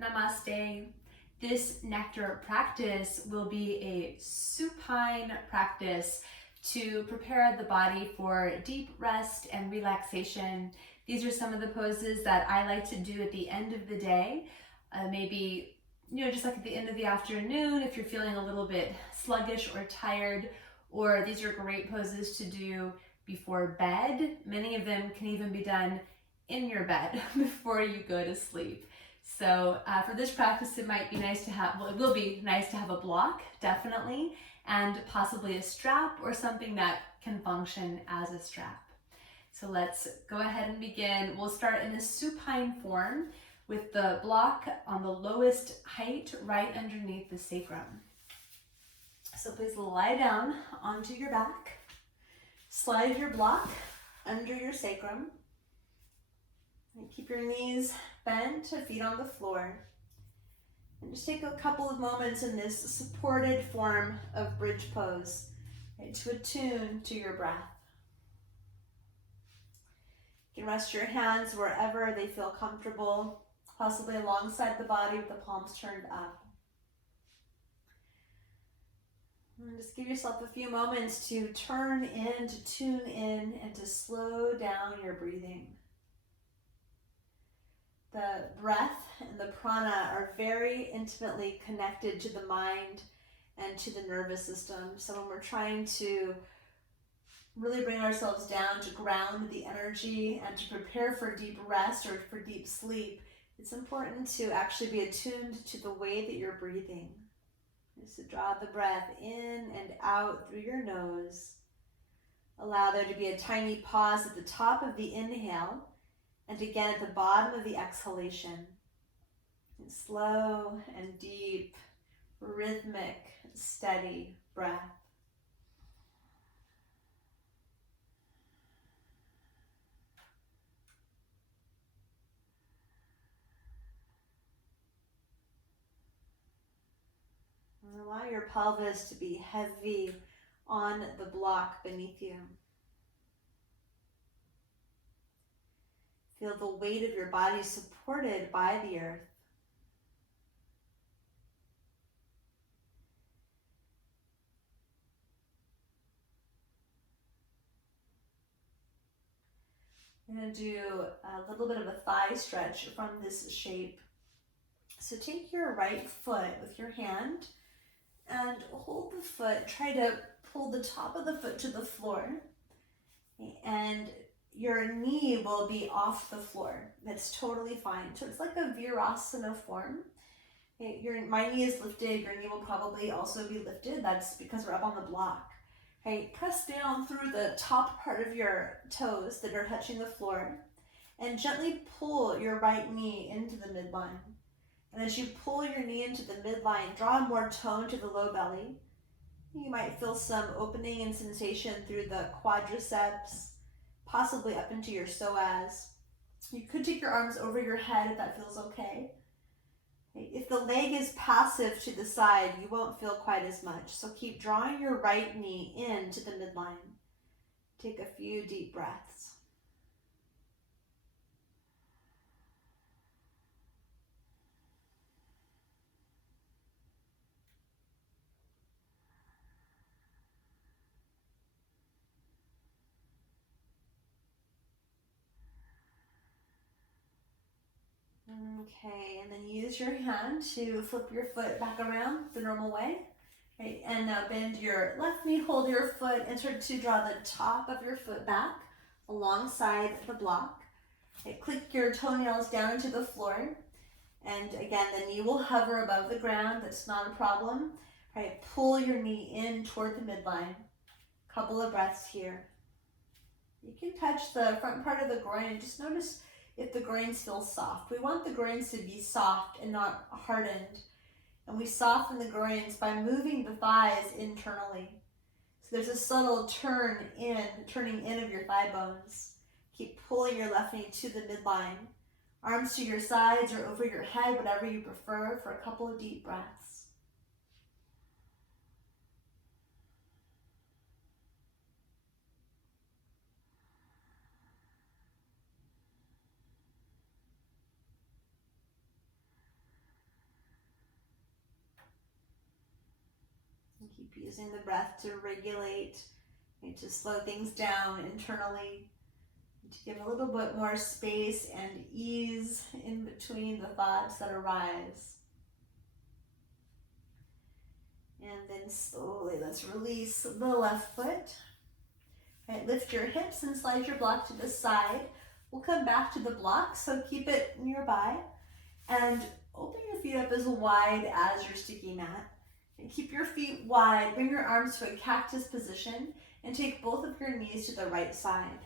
Namaste. This nectar practice will be a supine practice to prepare the body for deep rest and relaxation. These are some of the poses that I like to do at the end of the day. Maybe, just like at the end of the afternoon if you're feeling a little bit sluggish or tired, or these are great poses to do before bed. Many of them can even be done in your bed before you go to sleep. So for this practice, it might be nice to have, it will be nice to have a block, definitely, and possibly a strap or something that can function as a strap. So let's go ahead and begin. We'll start in a supine form with the block on the lowest height right underneath the sacrum. So please lie down onto your back. Slide your block under your sacrum. And keep your knees bent, feet on the floor. And just take a couple of moments in this supported form of bridge pose, to attune to your breath. You can rest your hands wherever they feel comfortable, possibly alongside the body with the palms turned up. And just give yourself a few moments to turn in, to tune in, and to slow down your breathing. The breath and the prana are very intimately connected to the mind and to the nervous system. So when we're trying to really bring ourselves down to ground the energy and to prepare for deep rest or for deep sleep, it's important to actually be attuned to the way that you're breathing. Just to draw the breath in and out through your nose. Allow there to be a tiny pause at the top of the inhale, and again at the bottom of the exhalation. And slow and deep, rhythmic, steady breath. And allow your pelvis to be heavy on the block beneath you. Feel the weight of your body supported by the earth. I'm going to do a little bit of a thigh stretch from this shape. So take your right foot with your hand and hold the foot. Try to pull the top of the foot to the floor. And your knee will be off the floor. That's totally fine. So it's like a virasana form. Okay, my knee is lifted, your knee will probably also be lifted. That's because we're up on the block. Okay, press down through the top part of your toes that are touching the floor and gently pull your right knee into the midline. And as you pull your knee into the midline, draw more tone to the low belly. You might feel some opening and sensation through the quadriceps, possibly up into your psoas. You could take your arms over your head if that feels okay. If the leg is passive to the side, you won't feel quite as much. So keep drawing your right knee into the midline. Take a few deep breaths. Okay, and then use your hand to flip your foot back around the normal way. Okay, and now bend your left knee, hold your foot, and start to draw the top of your foot back alongside the block. Okay, click your toenails down into the floor. And again, the knee will hover above the ground. That's not a problem. All right, pull your knee in toward the midline. Couple of breaths here. You can touch the front part of the groin and just notice if the groins feel soft. We want the groins to be soft and not hardened. And we soften the groins by moving the thighs internally. So there's a subtle turning in of your thigh bones. Keep pulling your left knee to the midline. Arms to your sides or over your head, whatever you prefer, for a couple of deep breaths. Keep using the breath to regulate, to slow things down internally, to give a little bit more space and ease in between the thoughts that arise. And then slowly, let's release the left foot. Right, lift your hips and slide your block to the side. We'll come back to the block, so keep it nearby. And open your feet up as wide as your sticky mat. And keep your feet wide. Bring your arms to a cactus position and take both of your knees to the right side.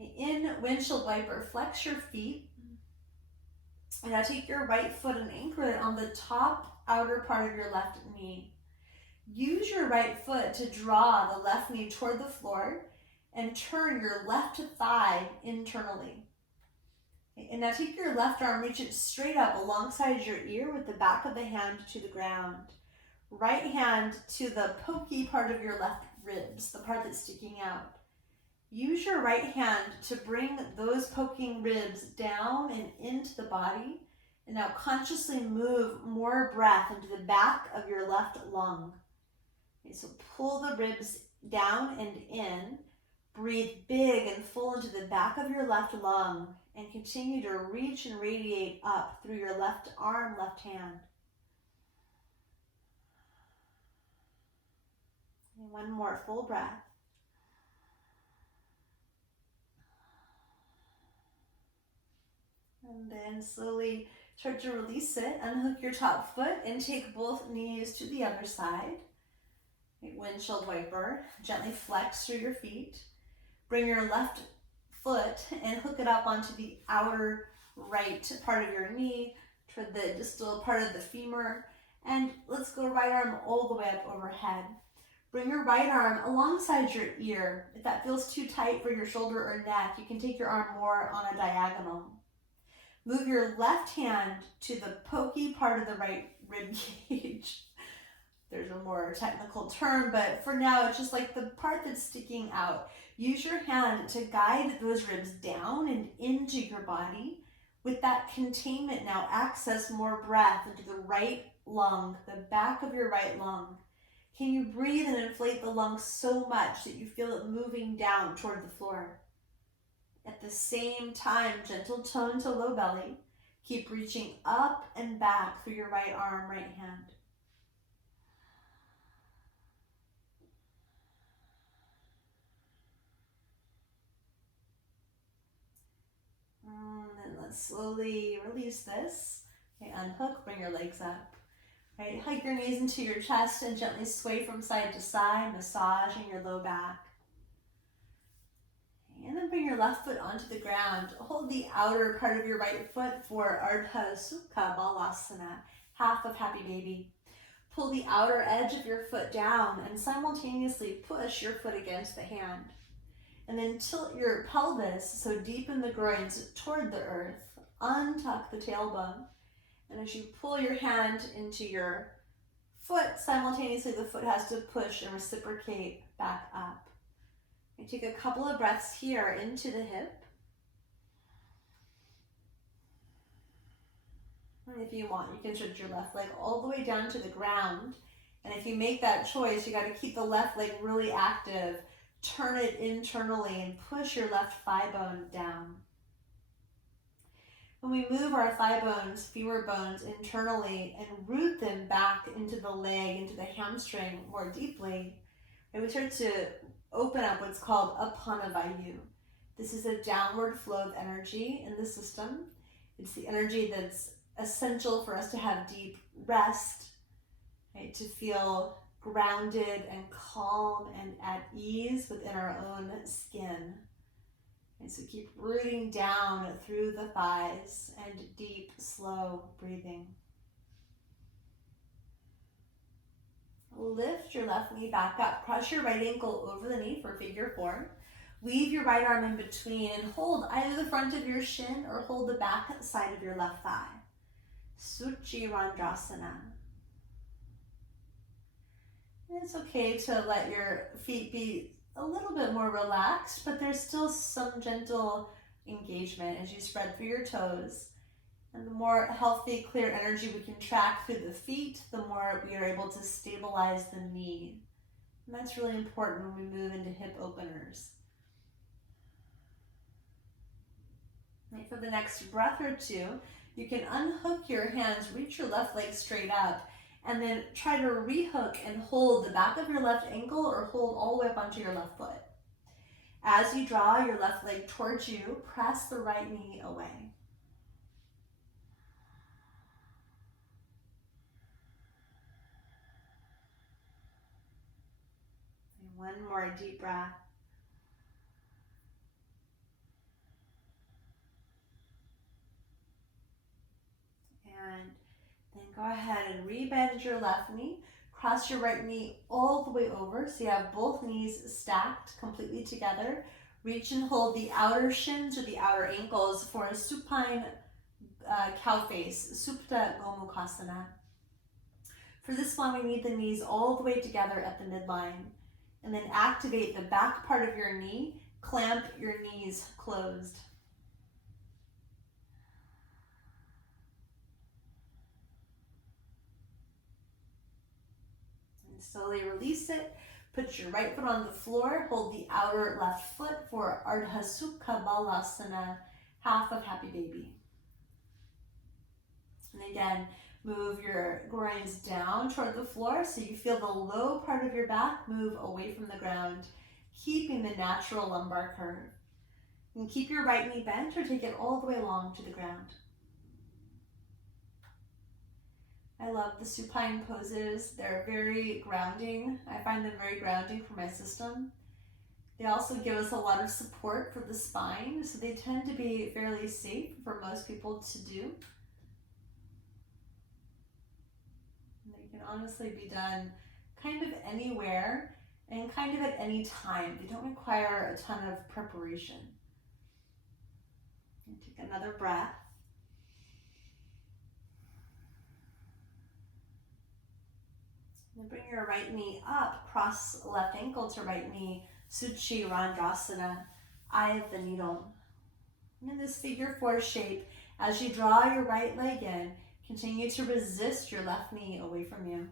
Okay, in windshield wiper, flex your feet. And now take your right foot and anchor it on the top outer part of your left knee. Use your right foot to draw the left knee toward the floor and turn your left thigh internally. Okay, and now take your left arm, reach it straight up alongside your ear with the back of the hand to the ground. Right hand to the pokey part of your left ribs, the part that's sticking out. Use your right hand to bring those poking ribs down and into the body. And now consciously move more breath into the back of your left lung. Okay, so pull the ribs down and in. Breathe big and full into the back of your left lung and continue to reach and radiate up through your left arm, left hand. And one more full breath. And then slowly start to release it. Unhook your top foot and take both knees to the other side. Windshield wiper. Gently flex through your feet. Bring your left foot and hook it up onto the outer right part of your knee toward the distal part of the femur. And let's go right arm all the way up overhead. Bring your right arm alongside your ear. If that feels too tight for your shoulder or neck, you can take your arm more on a diagonal. Move your left hand to the pokey part of the right rib cage. There's a more technical term, but for now, it's just like the part that's sticking out. Use your hand to guide those ribs down and into your body. With that containment now, access more breath into the right lung, the back of your right lung. Can you breathe and inflate the lungs so much that you feel it moving down toward the floor? At the same time, gentle tone to low belly. Keep reaching up and back through your right arm, right hand. And then let's slowly release this. Okay, unhook, bring your legs up. Right, hug your knees into your chest and gently sway from side to side, massaging your low back. And then bring your left foot onto the ground. Hold the outer part of your right foot for Ardha Sukha Balasana, half of Happy Baby. Pull the outer edge of your foot down and simultaneously push your foot against the hand. And then tilt your pelvis, so deepen the groins toward the earth. Untuck the tailbone. And as you pull your hand into your foot, simultaneously the foot has to push and reciprocate back up. You take a couple of breaths here into the hip. And if you want, you can stretch your left leg all the way down to the ground. And if you make that choice, you got to keep the left leg really active. Turn it internally and push your left thigh bone down. When we move our thigh bones, femur bones internally and root them back into the leg, into the hamstring more deeply, and we start to open up what's called Apanavayu. This is a downward flow of energy in the system. It's the energy that's essential for us to have deep rest, right? To feel grounded and calm and at ease within our own skin. And so keep rooting down through the thighs and deep, slow breathing. Lift your left knee back up. Cross your right ankle over the knee for figure four. Weave your right arm in between and hold either the front of your shin or hold the back side of your left thigh. Suchi Randrasana. And it's okay to let your feet be a little bit more relaxed, but there's still some gentle engagement as you spread through your toes. And the more healthy, clear energy we can track through the feet, the more we are able to stabilize the knee. And that's really important when we move into hip openers. Right, for the next breath or two, you can unhook your hands, reach your left leg straight up, and then try to rehook and hold the back of your left ankle or hold all the way up onto your left foot. As you draw your left leg towards you, press the right knee away. And one more deep breath. And then go ahead and rebend your left knee. Cross your right knee all the way over so you have both knees stacked completely together. Reach and hold the outer shins or the outer ankles for a supine cow face, Supta Gomukhasana. For this one, we need the knees all the way together at the midline. And then activate the back part of your knee. Clamp your knees closed. And slowly release it. Put your right foot on the floor. Hold the outer left foot for Ardha Sukha Balasana, half of Happy Baby. And again, move your groins down toward the floor so you feel the low part of your back move away from the ground, keeping the natural lumbar curve. And keep your right knee bent or take it all the way along to the ground. I love the supine poses. They're very grounding. I find them very grounding for my system. They also give us a lot of support for the spine, so they tend to be fairly safe for most people to do. They can honestly be done kind of anywhere and kind of at any time. They don't require a ton of preparation. And take another breath. And bring your right knee up, cross left ankle to right knee, Suchi Randrasana, eye of the needle. And in this figure 4 shape, as you draw your right leg in, continue to resist your left knee away from you.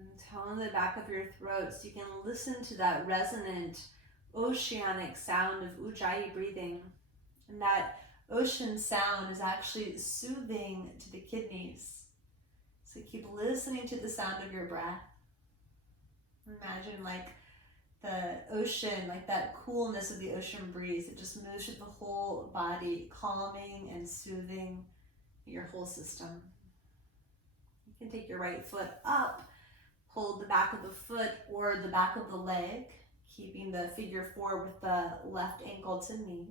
And tone the back of your throat so you can listen to that resonant oceanic sound of Ujjayi breathing. And that ocean sound is actually soothing to the kidneys. So keep listening to the sound of your breath. Imagine like the ocean, like that coolness of the ocean breeze. It just moves through the whole body, calming and soothing your whole system. You can take your right foot up, hold the back of the foot or the back of the leg, keeping the figure 4 with the left ankle to knee.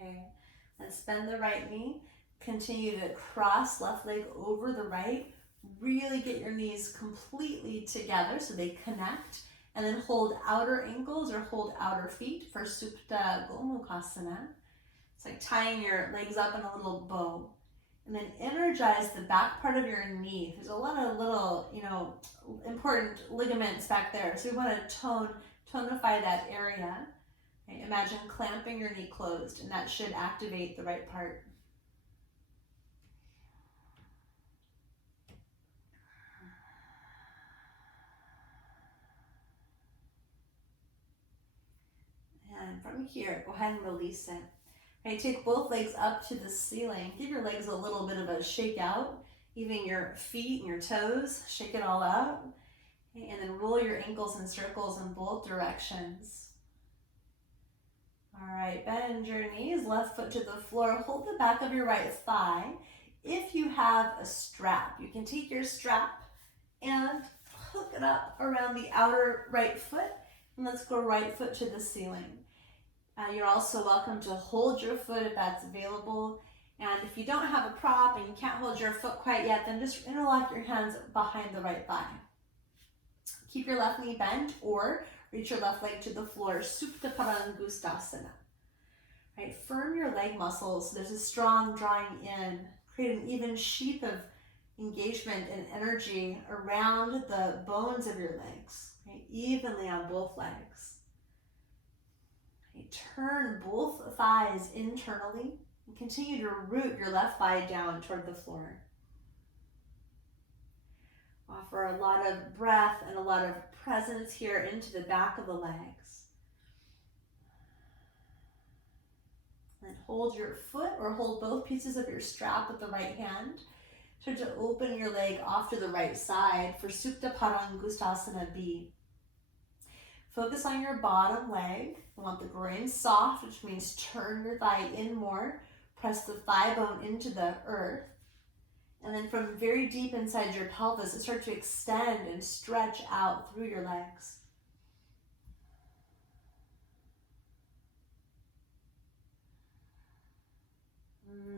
Okay, let's bend the right knee. Continue to cross left leg over the right. Really get your knees completely together so they connect. And then hold outer ankles or hold outer feet for Supta Gomukhasana. It's like tying your legs up in a little bow. And then energize the back part of your knee. There's a lot of little, important ligaments back there. So we want to tonify that area. Okay, imagine clamping your knee closed, and that should activate the right part. And from here, go ahead and release it. Okay, take both legs up to the ceiling. Give your legs a little bit of a shake out, even your feet and your toes. Shake it all out. Okay, and then roll your ankles in circles in both directions. All right, bend your knees, left foot to the floor. Hold the back of your right thigh. If you have a strap, you can take your strap and hook it up around the outer right foot. And let's go right foot to the ceiling. You're also welcome to hold your foot if that's available And if you don't have a prop and you can't hold your foot quite yet, then just interlock your hands behind the right thigh. Keep your left knee bent or reach your left leg to the floor, Supta Parangustasana. Right, firm your leg muscles. There's a strong drawing in. Create an even sheath of engagement and energy around the bones of your legs, right, evenly on both legs. Right, turn both thighs internally and continue to root your left thigh down toward the floor. Offer a lot of breath and a lot of presence here into the back of the legs. And hold your foot or hold both pieces of your strap with the right hand. Start to open your leg off to the right side for Supta Parangustasana B. Focus on your bottom leg. You want the groin soft, which means turn your thigh in more. Press the thigh bone into the earth. And then from very deep inside your pelvis, start to extend and stretch out through your legs.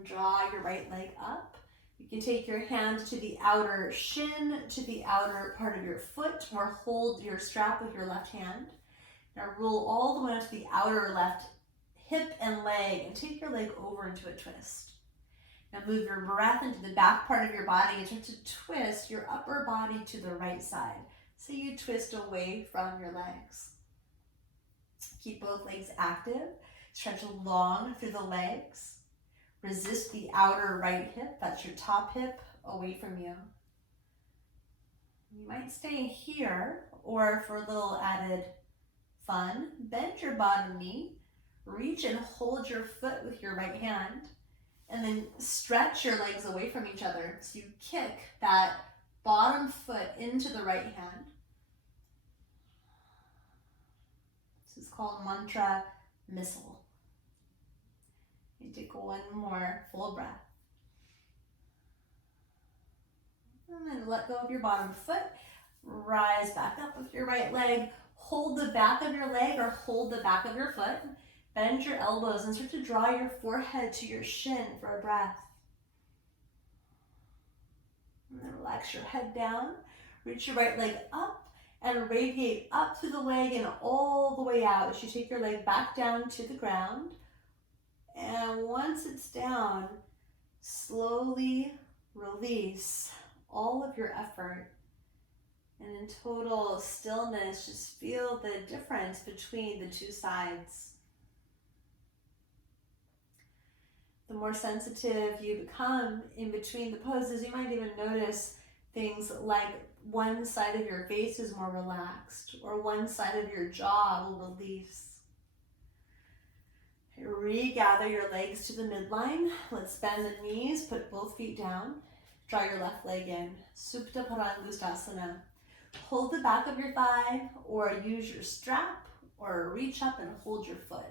Draw your right leg up. You can take your hand to the outer shin, to the outer part of your foot, or hold your strap with your left hand. Now roll all the way onto the outer left hip and leg, and take your leg over into a twist. Now move your breath into the back part of your body and start to twist your upper body to the right side. So you twist away from your legs. Keep both legs active. Stretch long through the legs. Resist the outer right hip, that's your top hip, away from you. You might stay here, or for a little added fun, bend your bottom knee, reach and hold your foot with your right hand, and then stretch your legs away from each other. So you kick that bottom foot into the right hand. This is called mantra missile. You take one more full breath. And then let go of your bottom foot. Rise back up with your right leg. Hold the back of your leg or hold the back of your foot. Bend your elbows and start to draw your forehead to your shin for a breath. And then relax your head down. Reach your right leg up and radiate up through the leg and all the way out as you take your leg back down to the ground. And once it's down, slowly release all of your effort. And in total stillness, just feel the difference between the two sides. The more sensitive you become in between the poses, you might even notice things like one side of your face is more relaxed, or one side of your jaw will release. Regather your legs to the midline. Let's bend the knees, put both feet down. Draw your left leg in, Supta Parangustasana. Hold the back of your thigh, or use your strap, or reach up and hold your foot.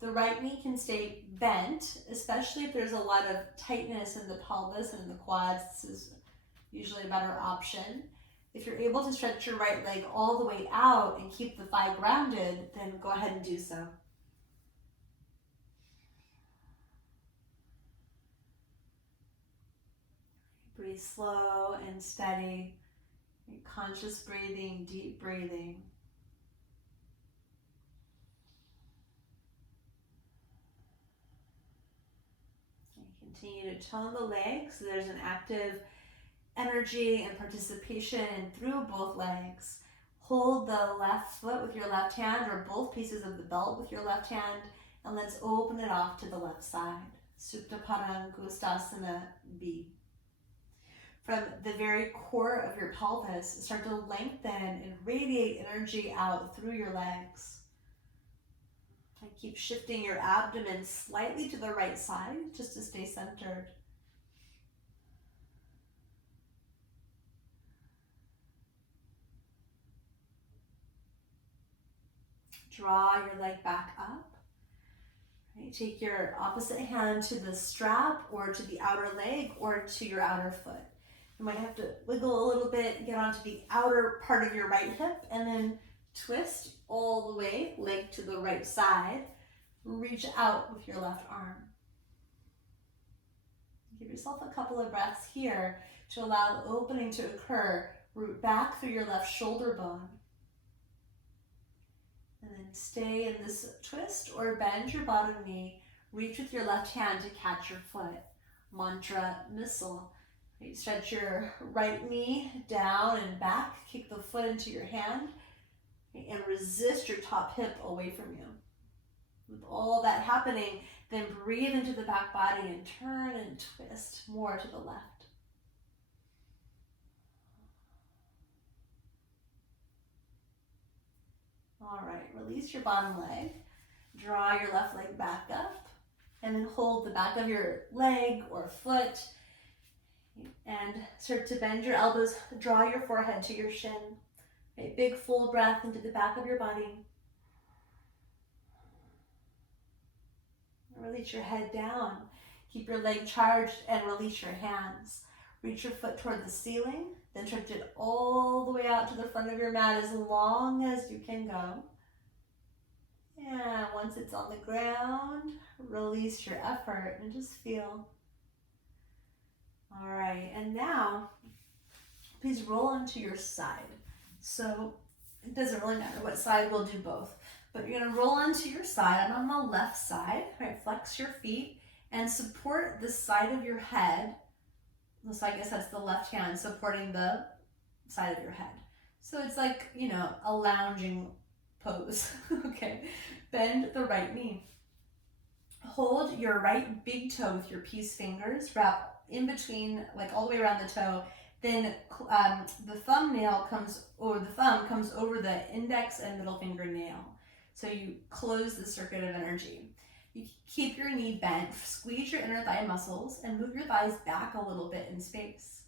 The right knee can stay bent, especially if there's a lot of tightness in the pelvis and in the quads. This is usually a better option. If you're able to stretch your right leg all the way out and keep the thigh grounded, then go ahead and do so. Breathe slow and steady. Conscious breathing, deep breathing. Continue to tone the legs so there's an active energy and participation through both legs. Hold the left foot with your left hand, or both pieces of the belt with your left hand, and let's open it off to the left side. Supta Parangustasana B. From the very core of your pelvis, start to lengthen and radiate energy out through your legs. And keep shifting your abdomen slightly to the right side, just to stay centered. Draw your leg back up. Right, take your opposite hand to the strap, or to the outer leg, or to your outer foot. You might have to wiggle a little bit, get onto the outer part of your right hip, and then twist all the way, leg to the right side. Reach out with your left arm. Give yourself a couple of breaths here to allow the opening to occur. Root back through your left shoulder bone. And then stay in this twist or bend your bottom knee. Reach with your left hand to catch your foot. Mantra missile. Stretch your right knee down and back. Kick the foot into your hand. And resist your top hip away from you. With all that happening, then breathe into the back body and turn and twist more to the left. All right, release your bottom leg. Draw your left leg back up. And then hold the back of your leg or foot. And start to bend your elbows. Draw your forehead to your shin. A big full breath into the back of your body. Release your head down. Keep your leg charged and release your hands. Reach your foot toward the ceiling. Then stretch it all the way out to the front of your mat as long as you can go. And once it's on the ground, release your effort and just feel. All right, and now, please roll onto your side. So it doesn't really matter what side, we'll do both. But you're gonna roll onto your side. I'm on the left side, right? Flex your feet and support the side of your head. So I guess that's the left hand supporting the side of your head. So it's like, you know, a lounging pose, okay? Bend the right knee. Hold your right big toe with your peace fingers, wrap in between, like all the way around the toe. Then the thumb comes over the index and middle finger nail. So you close the circuit of energy. You keep your knee bent, squeeze your inner thigh muscles, and move your thighs back a little bit in space.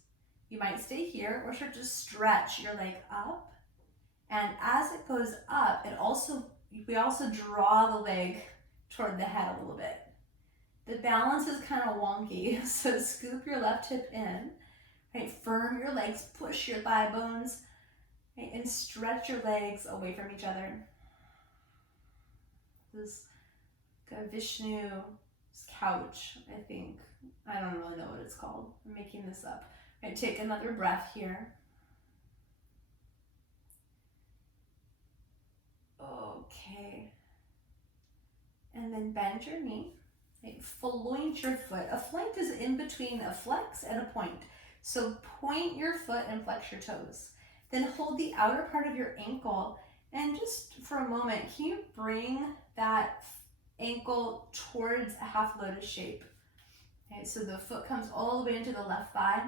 You might stay here or start to stretch your leg up. And as it goes up, we also draw the leg toward the head a little bit. The balance is kind of wonky, so scoop your left hip in, right? Firm your legs, push your thigh bones, right? And stretch your legs away from each other. This Vishnu's couch, I think. I don't really know what it's called. I'm making this up. Right, take another breath here. Okay. And then bend your knee. Right, floint your foot. A floint is in between a flex and a point. So point your foot and flex your toes. Then hold the outer part of your ankle, and just for a moment, can you bring that ankle towards a half lotus shape? Okay, so the foot comes all the way into the left thigh,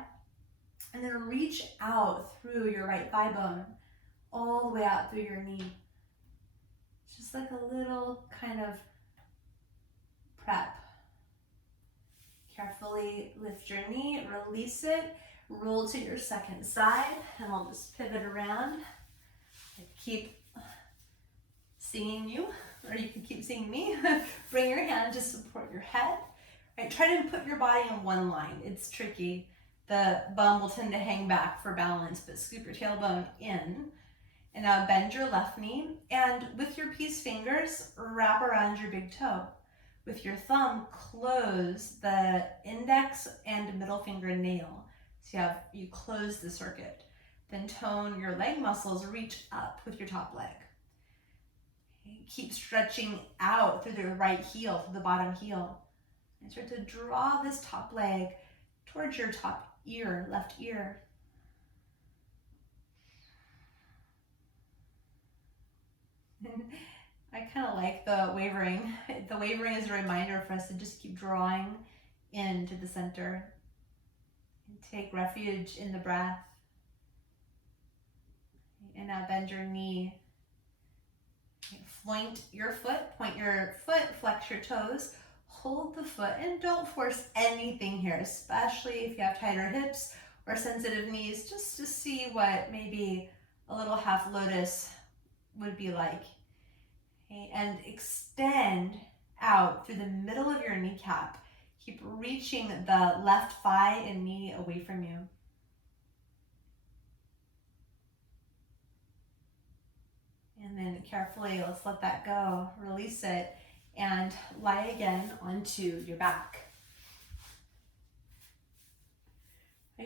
and then reach out through your right thigh bone, all the way out through your knee. It's just like a little kind of prep. Carefully lift your knee, release it, roll to your second side, and I'll just pivot around. Keep seeing you, or you can keep seeing me. Bring your hand to support your head. Right, try to put your body in one line. It's tricky. The bum will tend to hang back for balance, but scoop your tailbone in. And now bend your left knee, and with your peace fingers, wrap around your big toe. With your thumb, close the index and middle finger nail. So you close the circuit. Then tone your leg muscles, reach up with your top leg. Keep stretching out through the right heel, through the bottom heel. And start to draw this top leg towards your top ear, left ear. I kind of like the wavering. The wavering is a reminder for us to just keep drawing into the center. And take refuge in the breath. And now bend your knee. Floint your foot, point your foot, flex your toes, hold the foot, and don't force anything here, especially if you have tighter hips or sensitive knees, just to see what maybe a little half lotus would be like. Okay, and extend out through the middle of your kneecap. Keep reaching the left thigh and knee away from you. And then carefully, let's let that go, release it, and lie again onto your back.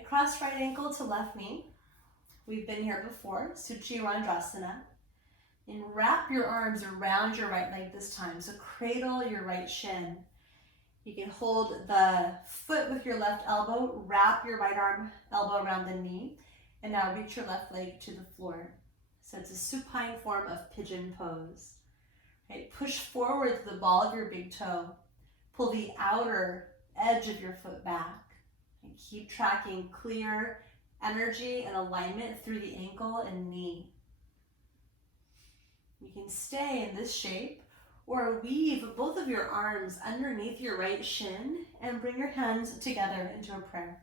cross right ankle to left knee. We've been here before, Suchirandrasana. And wrap your arms around your right leg this time. So cradle your right shin. You can hold the foot with your left elbow, wrap your right arm, elbow around the knee, and now reach your left leg to the floor. So it's a supine form of pigeon pose. Right? Push forward the ball of your big toe. Pull the outer edge of your foot back. And keep tracking clear energy and alignment through the ankle and knee. You can stay in this shape or weave both of your arms underneath your right shin and bring your hands together into a prayer.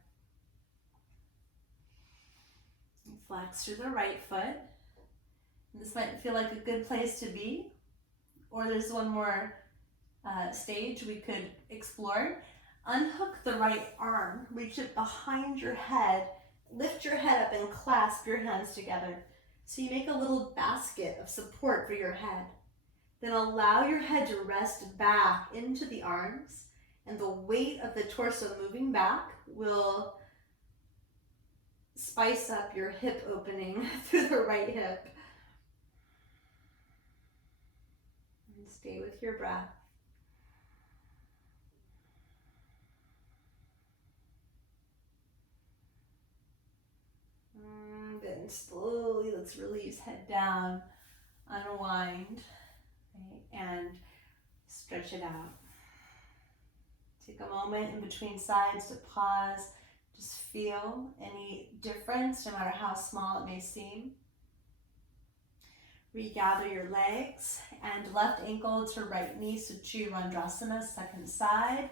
Flex through the right foot. This might feel like a good place to be, or there's one more stage we could explore. Unhook the right arm, reach it behind your head, lift your head up and clasp your hands together. So you make a little basket of support for your head. Then allow your head to rest back into the arms, and the weight of the torso moving back will spice up your hip opening through the right hip. And stay with your breath. Then slowly let's release, head down, unwind, right, and stretch it out. Take a moment in between sides to pause, just feel any difference, no matter how small it may seem. Regather your legs and left ankle to right knee, Suchirandrasana, second side,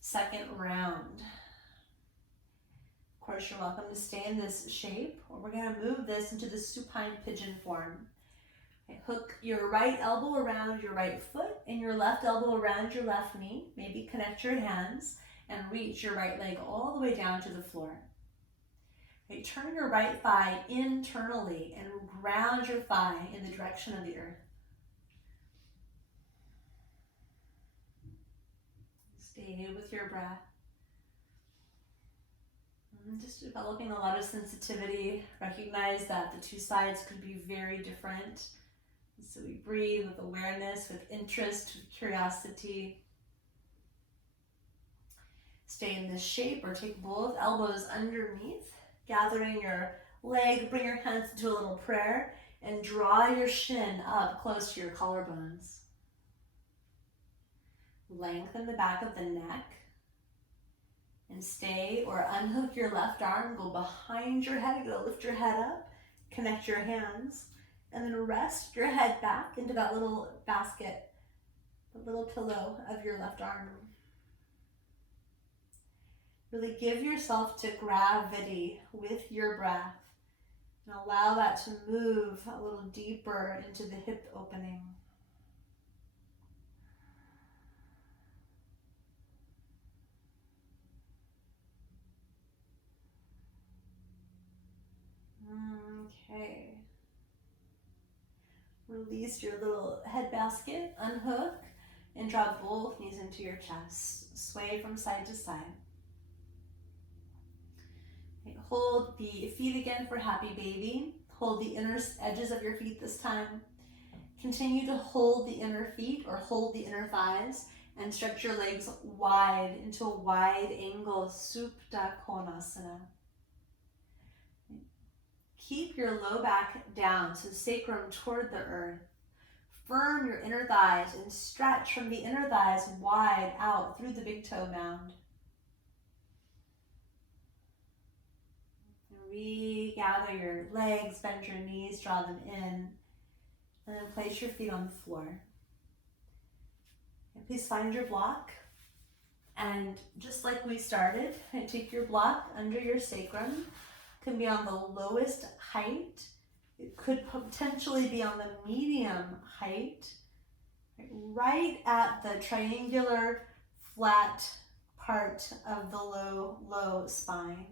second round. Of course, you're welcome to stay in this shape, or we're going to move this into the supine pigeon form. Okay, hook your right elbow around your right foot and your left elbow around your left knee. Maybe connect your hands and reach your right leg all the way down to the floor. Okay, turn your right thigh internally and ground your thigh in the direction of the earth. Stay with your breath. Just developing a lot of sensitivity. Recognize that the two sides could be very different. So we breathe with awareness, with interest, with curiosity. Stay in this shape or take both elbows underneath, gathering your leg, bring your hands into a little prayer, and draw your shin up close to your collarbones. Lengthen the back of the neck. And stay or unhook your left arm, go behind your head, you're gonna lift your head up, connect your hands, and then rest your head back into that little basket, the little pillow of your left arm. Really give yourself to gravity with your breath and allow that to move a little deeper into the hip opening. Okay. Release your little head basket, unhook, and drop both knees into your chest. Sway from side to side. Okay, hold the feet again for happy baby. Hold the inner edges of your feet this time. Continue to hold the inner feet or hold the inner thighs and stretch your legs wide into a wide angle, Supta Konasana. Keep your low back down, so sacrum toward the earth. Firm your inner thighs and stretch from the inner thighs wide out through the big toe mound. Regather your legs, bend your knees, draw them in, and then place your feet on the floor. And please find your block, and just like we started, take your block under your sacrum. It can be on the lowest height. It could potentially be on the medium height, right at the triangular flat part of the low spine,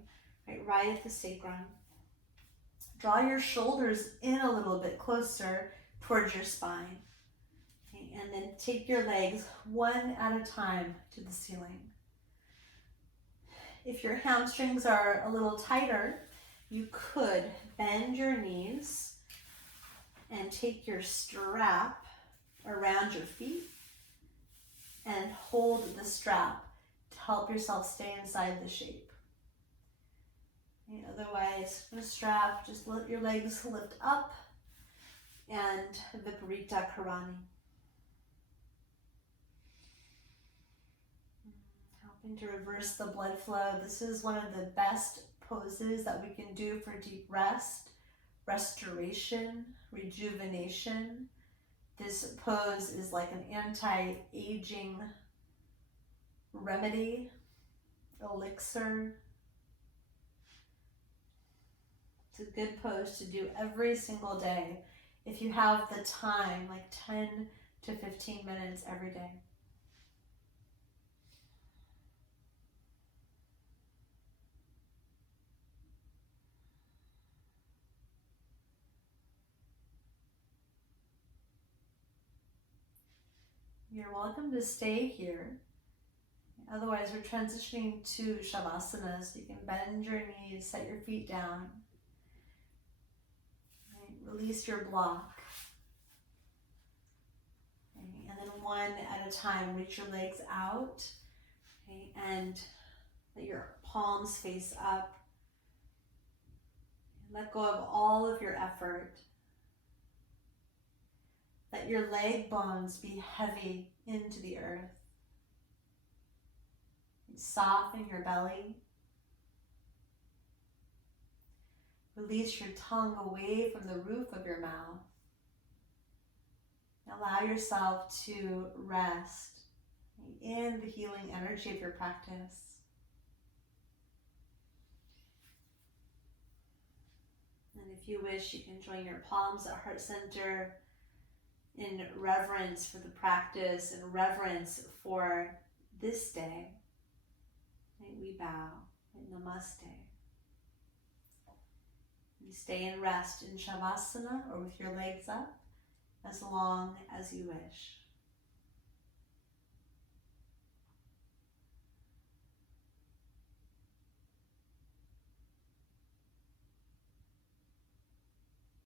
right at the sacrum. Draw your shoulders in a little bit closer towards your spine. Okay, and then take your legs one at a time to the ceiling. If your hamstrings are a little tighter, you could bend your knees and take your strap around your feet and hold the strap to help yourself stay inside the shape. Okay, otherwise, the strap, just let your legs lift up and Viparita Karani. Helping to reverse the blood flow. This is one of the best poses that we can do for deep rest, restoration, rejuvenation. This pose is like an anti-aging remedy, elixir. It's a good pose to do every single day if you have the time, like 10 to 15 minutes every day. You're welcome to stay here. Otherwise, we're transitioning to Shavasana, so you can bend your knees, set your feet down. Right. Release your block. Okay. And then one at a time, reach your legs out. Okay. And let your palms face up. Let go of all of your effort. Let your leg bones be heavy into the earth. Soften your belly. Release your tongue away from the roof of your mouth. Allow yourself to rest in the healing energy of your practice. And if you wish, you can join your palms at heart center in reverence for the practice and reverence for this day. We bow. Namaste. You stay in rest in Shavasana or with your legs up as long as you wish.